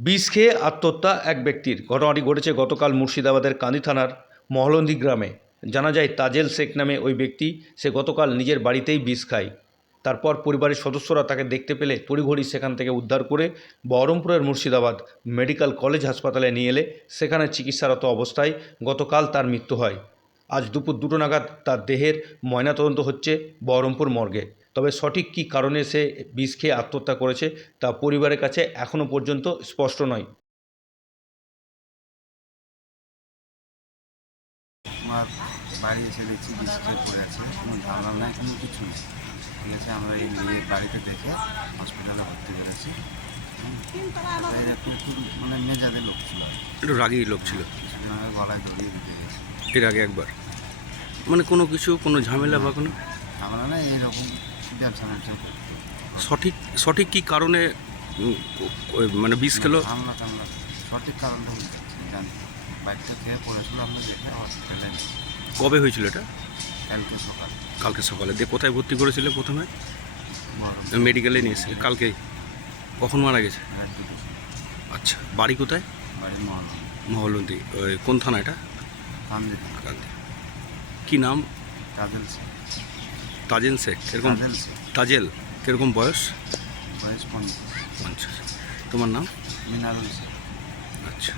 বিষ খেয়ে আত্মহত্যা এক ব্যক্তির। ঘটনাটি ঘটেছে গতকাল মুর্শিদাবাদের কান্দি থানার মহলন্দি গ্রামে। জানা যায়, তাজেল শেখ নামে ওই ব্যক্তি, সে গতকাল নিজের বাড়িতেই বিষ খায়। তারপর পরিবারের সদস্যরা তাকে দেখতে পেলে, তড়িঘড়ি সেখান থেকে উদ্ধার করে বহরমপুরের মুর্শিদাবাদ মেডিকেল কলেজ হাসপাতালে নিয়ে এলে। সেখানে চিকিৎসারত অবস্থায় গতকাল তার মৃত্যু হয়। আজ দুপুর দুটো নাগাদ তার দেহের ময়নাতদন্ত হচ্ছে বহরমপুর মর্গে। তবে সঠিক কী কারণে সে বিষ খেয়ে আত্মহত্যা করেছে তা পরিবারের কাছে এখনও পর্যন্ত স্পষ্ট নয়। আমার বাড়ি এসে দেখছি বৃষ্টি পড়ে আছে কোনো ধারণা নাই কোনো কিছু নেই। ঠিক আছে আমরা এই নিয়ে বাড়িতে দেখে হসপিটালে ভর্তি করেছি। মানে মেজাজের লোক ছিল। একটু রাগী লোক ছিল। গলায় জড়িয়ে দিতে গেছে। এর আগে একবার? মানে কোনো কিছু কোনো ঝামেলা বা কোনো? ঝামেলা নাই এরকম ব্যবসা ব্যবসা সঠিক সঠিক কি কারণে মানে বিষ খেলো? সঠিক কারণটা জানি বাইকটা খেয়ে পড়েছিল আমরা দেখে হসপিটালে কবে হয়েছিল এটা? কালকে সকালে। কালকে সকালে। দিয়ে কোথায় ভর্তি করেছিলে প্রথমে? মেডিকেলে নিয়ে এসেছিলে। কালকে? কখন মারা গেছে? আচ্ছা বাড়ি কোথায়? বাড়ি মহল মহলন্দি ওই কোন থানা এটা? কান্দি কি নাম? কাজল তাজেন শেখ এরকম তাজেল কীরকম বয়স? বয়স পঞ্চাশ। তোমার নাম? মিনারুল শেখ। আচ্ছা।